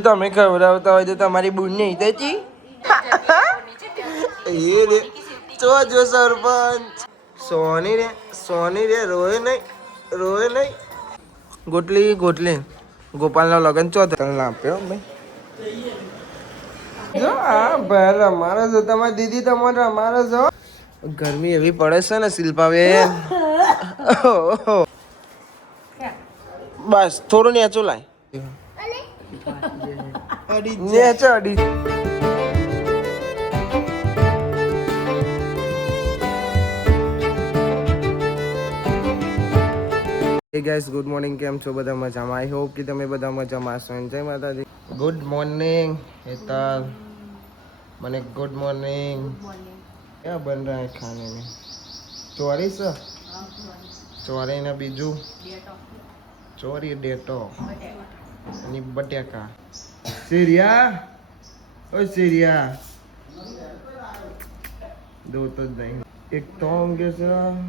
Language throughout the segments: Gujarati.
તમે ખવડાવતા હોય તો તમારી બુન નહીં થતી એ રે જો સરપંચ સોની રે રોય નહીં ગોટલી ગોપાલના લગન ચો તને આપ્યો ભાઈ જો આ ભાઈ રમારો છો તમારી દીદી તમારે રમારો છો ગરમી એવી પડે છે ને શિલ્પાબેન બસ થોડું નેચું લાય નેચો અડી હે ગાઈસ ગુડ મોર્નિંગ કેમ છો બધા મજામાં આઈ હોપ કે તમે બધા મજામાં હશો જય માતાજી ગુડ મોર્નિંગ હેતલ મને गुड मॉर्निंग क्या बन रहा है खाने में चोरी से चोरी ना बीजू चोरी डेटो आणि बटाका सीरिया ओ सीरिया दो तो नहीं एक तो होंगे सर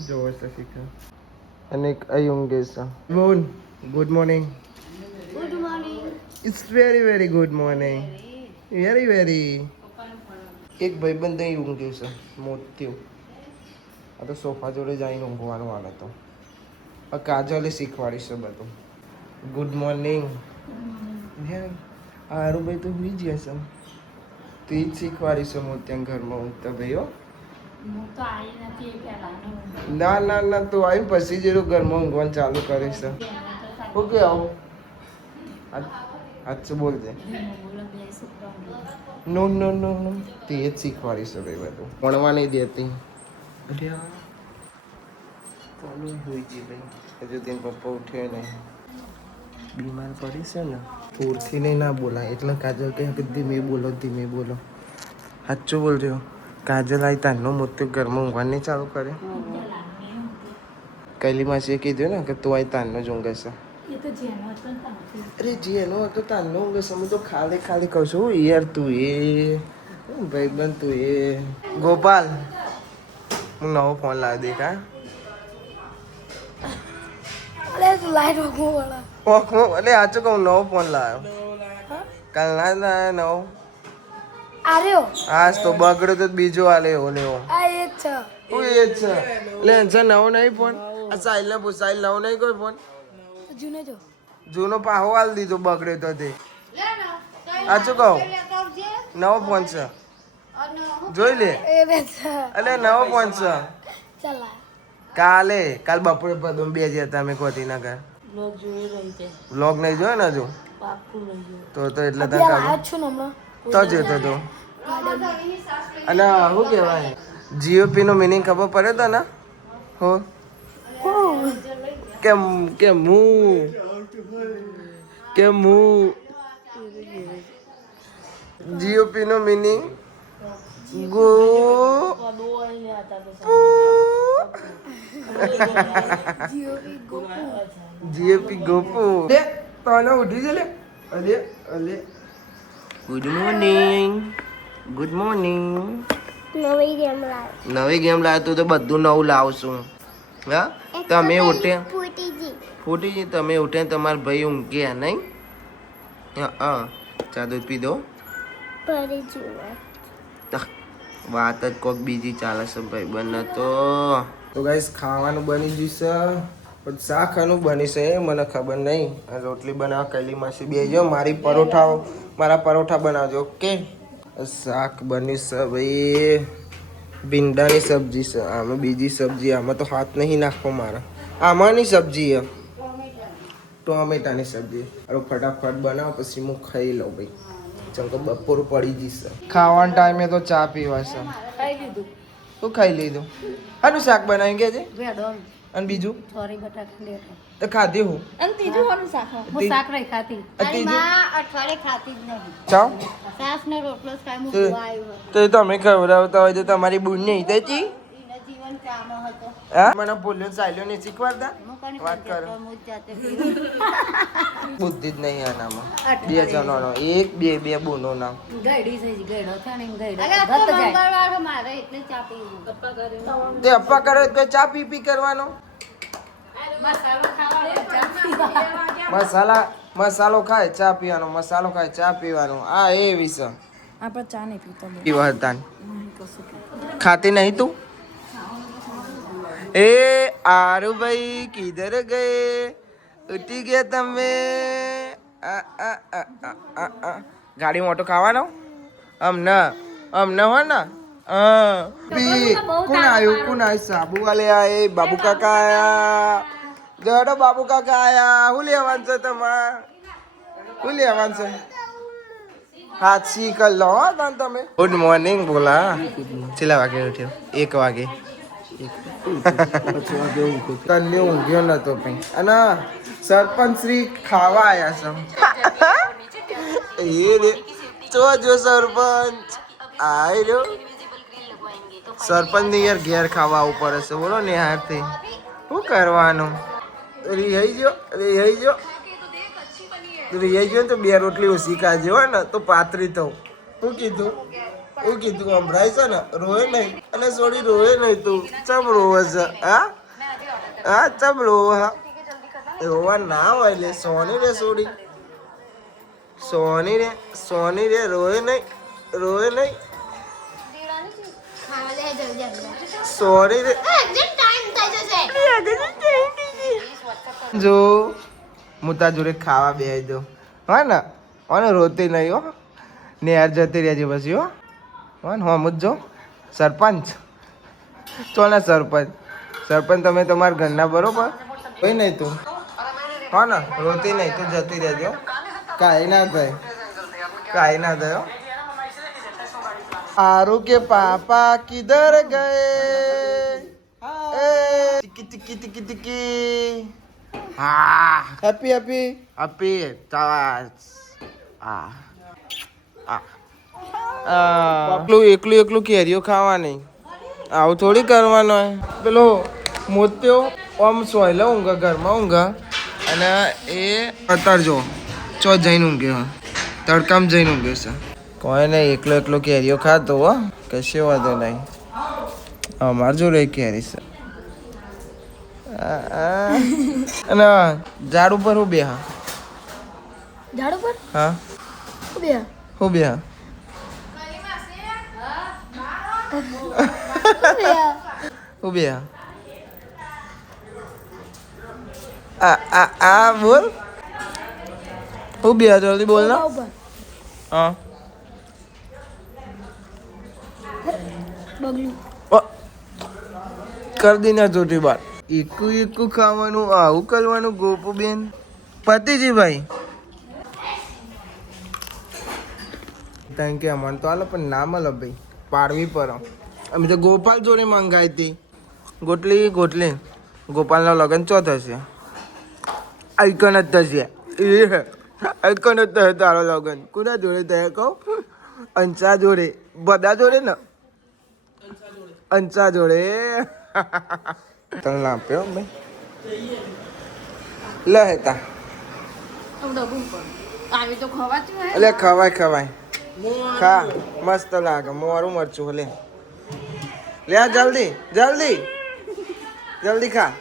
जो ऐसा सीखा અને એક અહીં ઊંઘે છે બોલ good morning it's very good morning very એક ભાઈબંધ અહીં ઊંઘ્યું છે મોત્યું આ તો સોફા જોડે જઈને ઊંઘવાનું આવે તો આ કાજલે શીખવાડીશ છે બધું ગુડ મોર્નિંગ હારું ભાઈ તો હોઈ ગયા છે તું જ શીખવાડીશ મોત્યા ઘરમાં ઊંઘતા ભાઈઓ ના તું આવી પછી જેવું ઘરમાં ઊંઘવાનું ચાલુ કરીશ ઓકે આવો આજથી બોલજે નો તે જ શીખવાડીશ ભાઈ બધું ભણવા નહીં દેતી હોઈ ગઈ ભાઈ હજુ તેના પપ્પા ઉઠ્યો નહીં બીમાર પડી છે ને પૂરથી નહીં ના બોલાય એટલે કાજલ કહે કે ધીમે બોલો સાચું બોલજો કાજલ આવી તારનો મોટો ઘરમાં ઊંઘવાનું નહીં ચાલુ કરે કૈલી માસીએ કીધું ને કે તું આવી તારનો જ ઊંઘે છે અરે જેનો હતો તારનો ઊંઘે છે હું તો ખાલી કહું છું યાર તું એ ભાઈબંધ તું એ ગોપાલ હું નવો ફોન લાવી દે કા અરે આચો કહું નવો ફોન લાવ્યો કાલ ના લાવ્યો નવો આજ તો બગડ્યો તો બીજો આલે એવો લેવો એ જ છે લે છે નવો નહીં ફોન આ સાહિલ ને પૂછ સાહિલ નવો નહીં કોઈ ફોન જૂનો પાહો હાલ દીધો બગડ્યો તો તે સાચું કહું નવો ફોન છે જોઈ લે અલે નવો ફોન છે કાલ બપોરે પદમ બે જતા અમે કોતીનગર વ્લોગ નહીં જોયો ને હજુ તો એટલે તો જોતો તો અને શું કહેવાય જીઓપી નો મિનિંગ ખબર પડે તો ને હો કેમ હું જીઓપી નો મિનિંગ ગો જીઓપી ગોપુ તને ઉઠી છે લે અલે ગુડ મોર્નિંગ નવી ગેમ લાવ તું તો બધું નવું લાવશું હા તમે ઉઠે ફૂટી તમે ઉઠે તમારા ભાઈ ઊંઘ્યા નહીં હા ચા દૂધ પી દો વાત જ કોક બીજી ચાલે છે ભાઈ બને તો ગાઈસ ખાવાનું બની જશે પણ શાક આનું બની છે મને ખબર નહીં આ રોટલી બનાવ કૈલી માસી બેજો મારા પરોઠા બનાવજો ઓકે શાક બની છે ભાઈ ભીંડાની સબ્જી છે આમાં બીજી સબ્જી આમાં તો હાથ નહીં નાખવો મારા આમાંની સબ્જી ટોમેટાની સબ્જી અરે ફટાફટ બનાવ પછી હું ખાઈ લઉં ભાઈ ચંકો બપોર પડી જશે ખાવાના ટાઈમે તો ચા પીવા છે શું ખાઈ લીધું આનું શાક બનાવી ગયા છે અને બીજું તો ખાધી હું અને ત્રીજું કોનું શાક હું શાક નહીં ખાતી અરે માં અઠવાડે ખાતી જ નહીં ચાવ સાસ ને રોટલો ખાય હું આવ્યો તો તમે ખવડાવતા હોય તો તમારી બુન નહીં થતી જીવન કામ હતો હા મને બોલ્યો ચાલ્યો ને શીખવાડતા વાત કરો બુદ્ધિ જ નહીં આનામાં બે જણોનો એક બે બોનો નામ ગઈડી છે ગઈડો છે ને ગઈડો ગત જાય મંગળવાર મારે એટલે ચા પીવું ગપ્પા કરે તે અપ્પા કરે તો ચા પી કરવાનો મસાલા ખાવા ચા પીવા મસાલા મસાલો ખાય ચા પીવાનો, મસાલો ખાય ચા પીવાનો. આ એ વિશે આપણે ચા નહીં પીતા પીવા હતા ખાતી નહીં તું. એ આરુ ભાઈ કિધર ગયે, ઉઠી ગયા તમે? ગાડી મોટો ખાવાનો અમને હો ને. કોણ આવ્યું સાબુ વાલે આયે, બાબુ કાકા આયા. જડો બાબુ કાકા આયા. શું લેવાનું છે તમારે? શું લેવાનું છે? હાચી કર લો તમે. ગુડ મોર્નિંગ બોલા. છેલ્લા વાગે ઉઠ્યો? 1 વાગે. તને ઊંઘ્યો નતો કઈ. અને સરપંચ શ્રી ખાવા આયા છે. એ રે જો સરપંચ આય રહ્યો. સરપંચ ની યાર ઘેર ખાવા ઉપર હશે. બોલો ને યાર થી શું કરવાનું? રિહાઈ ગયો તો 2 રોટલી ઓછી ખાજે હો ને તો પાતળી થવું. શું કીધું સંભળાય છે ને? રોવે નહીં અને સોડી રોવે નહીં. તું ચમ રોવે છે? હા ચમ રોવે? હા રોવા ના હોય લે. સોની રે સોડી, સોની રે રોવે નહીં સોરી રે. જો મુતા જોડે ખાવા બેસી દો હા ને. અને રોતી નહીં હો ને યાર. જતી રહેજે પછી હો ને. હો મુજો સરપંચ ચો ને સરપંચ તમે તમારા ઘરના બરોબર કોઈ નહીં તું હો ને. રોતી નહીં તું જતી રહેજો. કાંઈ ના થાય. आरू के पापा किधर गए? टिकी हाँ हैप्पी એકલું કેરીઓ ખાવાની. આવું થોડી કરવાનું હોય. પેલો મોત્યો આમ સોયલો ઊંઘા ઘરમાં ઊંઘા અને એ અત્યારે જો ચો જઈને ઊંઘ્યો. તડકામાં જઈને ઊંઘ્યો છે. કોઈ નહીં એકલો કેરીઓ ખાતો હો. કશો વાંધો નહીં. અમાર જોડે કેરી છે. અને ઝાડ ઉપર હું બે? ઝાડ ઉપર હા હું બે? હું બે? બોલ હું બે? જલ્દી બોલ ને. હા કર દી ના ચોટી બાર. એકું ખાવાનું આવું કરવાનું. ગોપુ બેન પતિજી ભાઈ થેન્ક યુ. અમને તો હાલો પણ ના મળે ભાઈ. પાડવી પર અમે તો ગોપાલ જોડે મંગાવી હતી. ગોટલી ગોપાલના લગ્ન ચો થશે? આઈકન જ થશે. આઈકન જ થશે તારો લગ્ન. કોના જોડે થયા કહું? અંચા જોડે. બધા જોડે ને? અંચા જોડે. તને લાપ્યો ભાઈ લે હેતા. એટલે ખવાય ખા મસ્ત લાગે. મોરું મરચું લે જલ્દી ખા.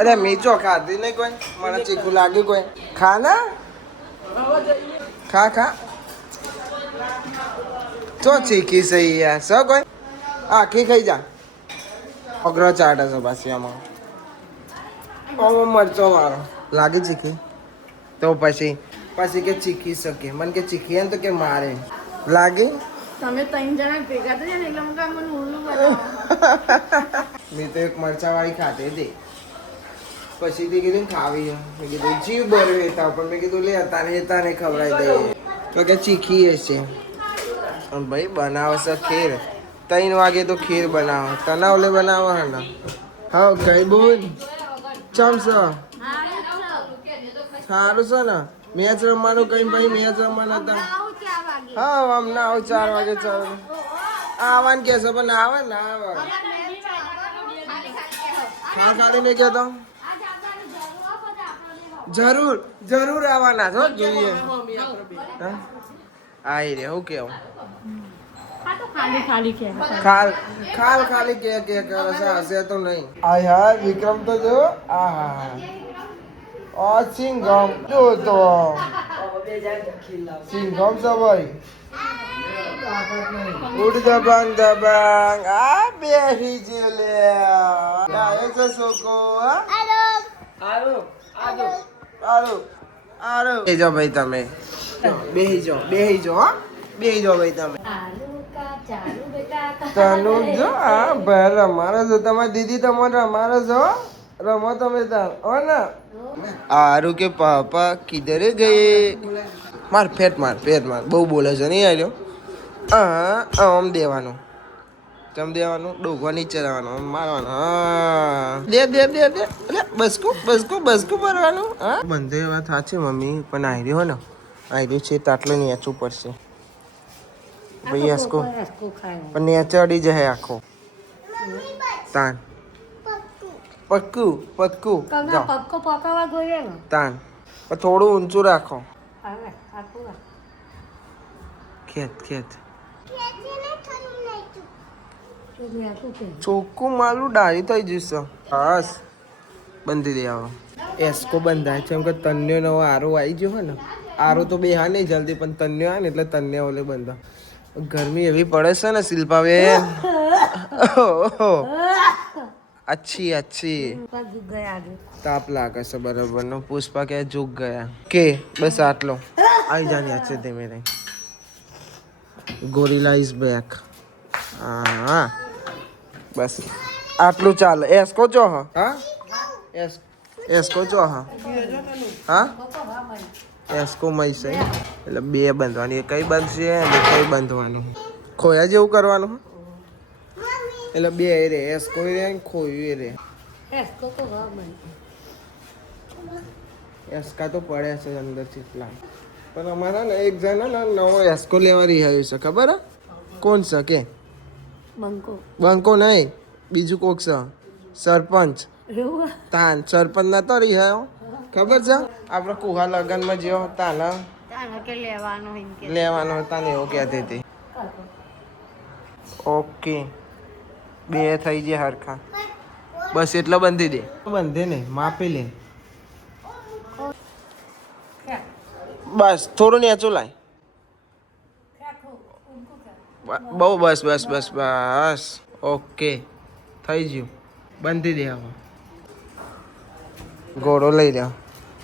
અરે મીચો ખાધી નહીં કોઈ. મને ચીકું લાગ્યું કોઈ. ખા ને ખા. ચો ચીકી સહી યાર સ કોઈ. આખી ખાઈ જા. અગ્ર ચાટે છે પાછી આમાં મરચો મારો લાગે ચીકી તો પછી કે ચીકી શકે. મને કે ચીકી ને તો કે મારે લાગે. તમે 3 જણા ભેગા થયા ને એટલે મને ઊંધું મેં તો એક મરચા વાળી ખાધી હતી. પછી તે કીધું ખાવી. મેં કીધું જીવ બરો હેતા પણ મેં કીધું લે હેતા ને ખવડાવી દઈએ તો કે ચીખી હશે. ભાઈ બનાવે છે ખીર. 3 વાગે તો ખીર બનાવો. તનાવલે બનાવો હે ને. હા કઈ બોલ ચમ છે સારું છે ને. મેચ રમવાનું કઈ ભાઈ મેચ રમવાના હતા. હા અમને આવો 4 વાગે આવવાનું કે છે પણ આવે ના આવે. હા ખાલી નહીં કહેતો. જરૂર આવવાના છો જોઈએ. આઈ રે હું કેવું ખાલી ખાલી કે ખાલી કે કરે છે હશે તો નહીં આ યાર વિક્રમ તો જો આ હા આ સિંગમ જો તો સિંગમ છે ભાઈ ઉડ દબાંગ દબાંગ આ બેહી જે લે આયો છે સોકો આરો બેહી જાઓ ભાઈ તમે બેહી જાઓ હા બેહી જાઓ ભાઈ તમે તનુ જો આ ભાઈ રમારો છો તમારી દીદી તમારે રમારો છો રમો તમે તાર હો ને આરુ કે પાપા કિધરે ગયે માર ફેટ માર બહુ બોલે છે નહીં આવ્યો આમ દેવાનું ચમ દેવાનું ડોગવા નીચે રહેવાનું આમ મારવાનું હા દે બસકું ભરવાનું હા બંધે વાત સાચી મમ્મી પણ આયરી હો ને આયરી છે તો આટલું નેચું પડશે ભાઈ આસકો પણ નેચે અડી જાય આખો તાન પક્કું તાન પણ થોડું ઊંચું રાખો ખેત ચોખ્ખું માલું ડાળી થઈ જશે બસ બંધી દે આવો એસકો બંધાય છે એમ કે તન્યો નવો આરો આવી ગયો હોય ને આરો તો બે હા નહીં જલ્દી પણ તન્યો આવે ને એટલે તન્યા ઓલે બંધા ગરમી એવી પડે છે ને શિલ્પાબેન અચ્છી તાપ લાગે છે બરાબર નો પુષ્પા કે ઝૂક ગયા કે બસ આટલો આવી જાની છે ધીમે રહી ગોરીલા ઇઝ બેક હા બસ આટલું ચાલે એસકો જો હા એસકો જો હા એસકો મય છે એટલે બે બાંધવાની કઈ બાંધશે અને કઈ બાંધવાનું ખોયા જેવું કરવાનું એટલે બે રે એસકો રે ખોયું રે એસકા તો પડે છે અંદર ચીટલા પણ અમારા ને એક જણા ને નવો એસકો લેવા રહ્યો છે ખબર હે કોણ છે કે બંકો નહીં બીજું કોક છે સરપંચ તાન સરપંચ ના તો રહ્યો ખબર છે આપણે કુહા લગનમાં જ્યો તાના લેવાનો તાને એવું કહેતી હતી ઓકે બે થઈ જાય હરખા બસ એટલા બંધી દે બંધે ને માપી લે બસ થોડું નેચું લાય બહુ બસ ઓકે થઈ ગયું બંધી દે હવે ઘોડો લઈ લે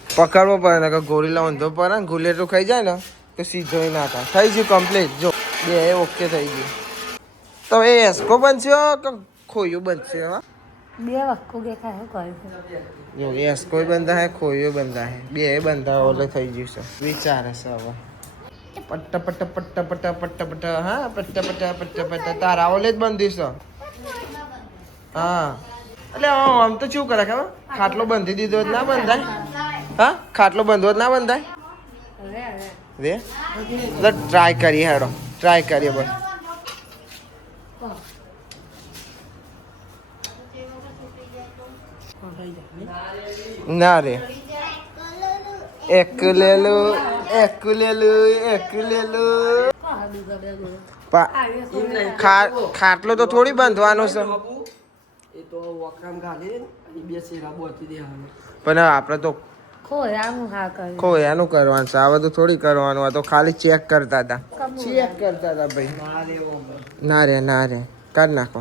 પકડવો પડે ને કે ગોરીલા ઊંધો પડે ને ગુલેટું ખાઈ જાય ને તો સીધો ના થાય થઈ ગયું કમ્પ્લીટ જો બે ઓકે થઈ ગયું તો એ એસકો બનશે કે ખોયું બનશે હા જો એસકો બંધા હે ખોયું બંધા હે બે બંધા ઓલે થઈ ગયું છે વિચારે છે હવે પટ્ટ હા પટ્ટ તારા ઓલે જ બંધી છે હા એટલે આમ તો શું કરે ખબર ખાટલો બંધી દીધો ના બંધાય હા ખાટલો બંધવો ના બંધાય રે ટ્રાય કરીએ હેડો ટ્રાય કરીએ બસ ના રે એક લેલું ખાટલો તો થોડી બાંધવાનો છે પણ આપણે તો ખોયાનું કરવાનું છે આ બધું થોડી કરવાનું આ તો ખાલી ચેક કરતા હતા ભાઈ ના રે કાઢ નાખો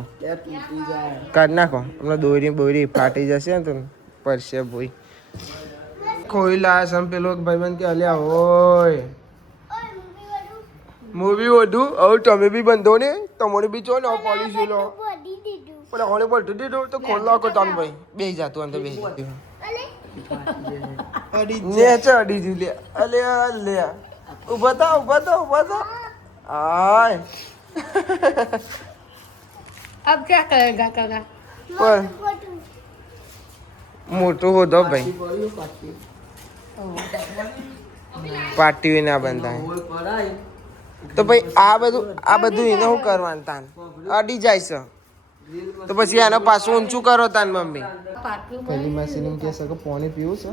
હમણાં દોરી ફાટી જશે ને તો પડશે ભૂઈ ખોઈ લાયા સમ પેલો ભાઈબંધ કે અલ્યા હોય મૂવી વધુ હવે તમે બી બંધો ને તમારે બી ચો ને પોલિસી લો પણ હોને પલટી દીધું તો ખોલ નાખો તમે ભાઈ બે જાતું અંદર બે નેચે અડી જી લે અલે ઉભા થા આય अब क्या करेगा काका पर મોટું હોતો ભાઈ પાટી ના બંધાય તો ભાઈ આ બધું એને શું કરવાનું તાન અડી જાય છે તો પછી આને પાછું ઊંચું કરો તાન મમ્મી પેલી માસીને કે છે કે પાણી પીવું છે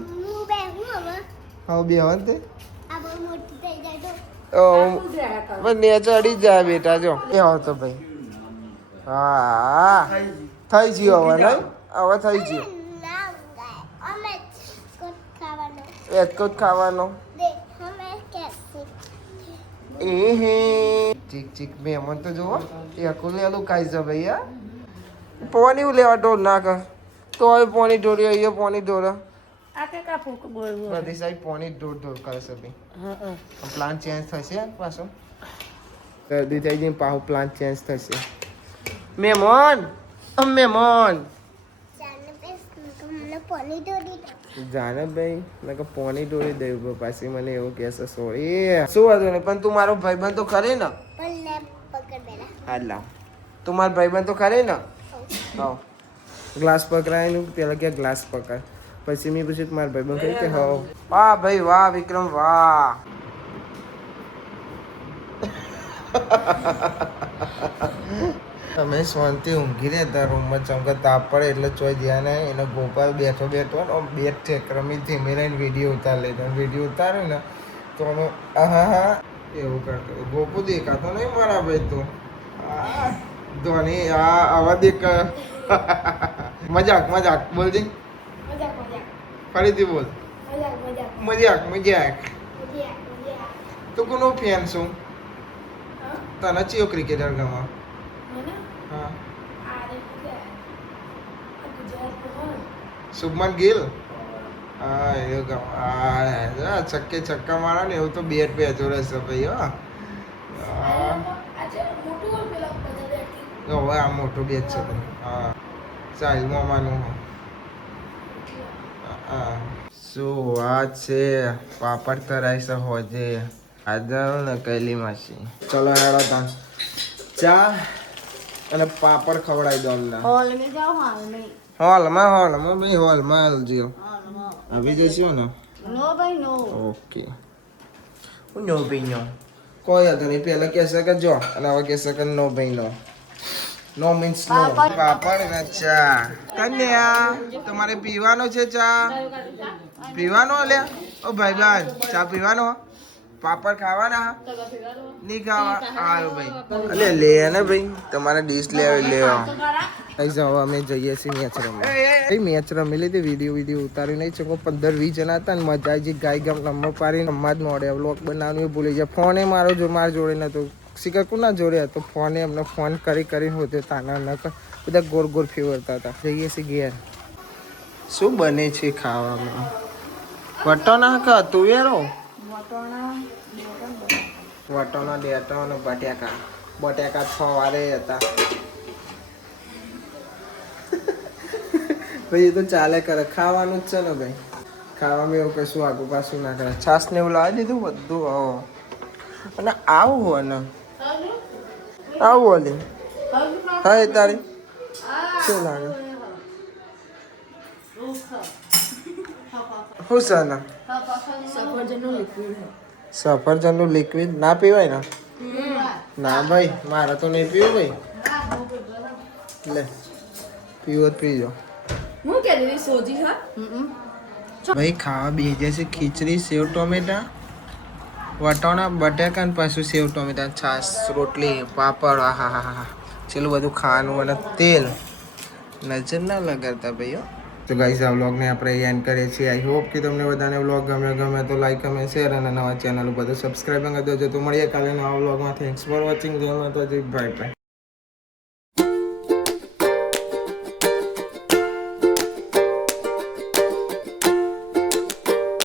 હા બે હન તે બંને ચડી જાય બેટા જો એ આવતો ભાઈ હા થઈ ગયો હવે નહીં હવે થઈ ગયો એચકો જ ખાવાનો ચીક ચીક મહેમાન તો જોવો એકો લેલું ખાઈ છે ભાઈ હા પોણી લેવા ઢોર ના કર તો હવે પોણી ઢોરી અહીંયા પોણી ઢોરા બધી સાઈડ પોણી ઢોર ઢોર કરે છે ભાઈ પ્લાન ચેન્જ થશે પાછો શરદી થઈ જઈને પાછો પ્લાન ચેન્જ થશે મહેમાન મહેમાન જાને ભાઈ મેં કહું પોણી ઢોરી દઉં પાછી મને એવું કહેશે સોરી શું વાંધો નહીં પણ તું મારો ભાઈબંધ તો ખરે ને હા લાવ તું મારો ભાઈબંધ તો ખરે ને હા ગ્લાસ પકડાયેલું પેલા ક્યાં ગ્લાસ પકડ પછી મેં પૂછ્યું મારા ભાઈબંધ કહ્યું કે હા વાહ ભાઈ વાહ વિક્રમ વાહ તમે શાંતિ ઊંઘી રહેતા રૂમમાં ચમકા તાપ પડે એટલે ચોઈ જ્યાં ને એને ગોપાલ બેઠો બેઠો બેટ છે ક્રમિક ધીમે રહીને વિડીયો ઉતાર લેતો વિડીયો ઉતાર્યો ને તો અમે હા એવું કરતો ગોપુ દેખાતો નહીં મારા ભાઈ તો ધોની આવા દેખ મજાક બોલજી ફરીથી બોલ મજાક તું કોનો ફેન છું તને ચિયો ક્રિકેટર ગમે હા શુભમન ગિલ હા એવું ગમે હા છક્કે છક્કા મારો ને એવું તો બેટ બેજો રહેશે ભાઈ હવે આ મોટું બેટ છે હા ચાલ મામાનું શું વાત છે પાપડ તરાય છે હોજે આદર ને કૈલી માસી ચલો હેડો તાં ચા અને પાપડ ખવડાવી દો અમને હોલમાં ભાઈ હોલમાં આવજો આવી જઈશું ને ઓકે નો ભાઈ નો કોઈ હતો નહીં પહેલા કહેશે કે જો અને હવે કહેશે કે નો ભાઈ નો મીન્સ નો પાપડ ને ચા કન્યા તમારે પીવાનો છે ચા પીવાનો લે ઓ ભાઈ ચા પીવાનો પાપડ ખાવાના નહીં ખાવા હાલો ભાઈ અલે લે ને ભાઈ તમારે ડીશ લેવા જાઓ અમે જઈએ છીએ મેચ રમવા મેચ રમી લીધી વિડીયો ઉતારી નહીં શકો 15-20 જણા હતા ને મજા આવી ગાય ગમ નંબર પાડીને રમવા જ નોડે વ્લોગ બનાવવાનું ભૂલી જાય ફોને મારા જોડે નતો શિખર કોના જોડે હતો ફોને એમને ફોન કરીને હોતે તાના ન બધા ગોર ફેવરતા હતા જઈએ છીએ ઘેર શું બને છે ખાવામાં વટોના કા તુવેરો વટોના ડેટો અને બટાકા 6 વારે હતા ભાઈ એ તો ચાલે કરે ખાવાનું જ છે ને ભાઈ ખાવામાં એવું કશું આગું પાછું ના કરે છાસ ને એવું લાવી દીધું બધું અને આવું હોય ને આવું ઓલી હા એ તારી શું લાગે શું છે ને સફરજનનું લિક્વિડ ના પીવાય ને ના ભાઈ મારે તો નહીં પીવું ભાઈ લે પીવો જ પીજો ભાઈ ખાવા બેસી છે ખીચડી સેવ ટોમેટા વટાણા બટાકા અને પાછું સેવ ટોમેટા છાશ રોટલી પાપડ હા છેલ્લું બધું ખાવાનું અને તેલ નજર ના લગાડતા ભાઈઓ તો ગાઈસ આ વ્લોગને આપણે એન્ડ કરીએ છીએ આઈ હોપ કે તમને બધાને વ્લોગ ગમે તો લાઈક કમેન્ટ શેર અને નવા ચેનલ ઉપર સબસ્ક્રાઈબ કરી દેજો તો મળીએ કાલે નવા વ્લોગમાં થેન્ક્સ ફોર વોચિંગ જય માતાજી બાય બાય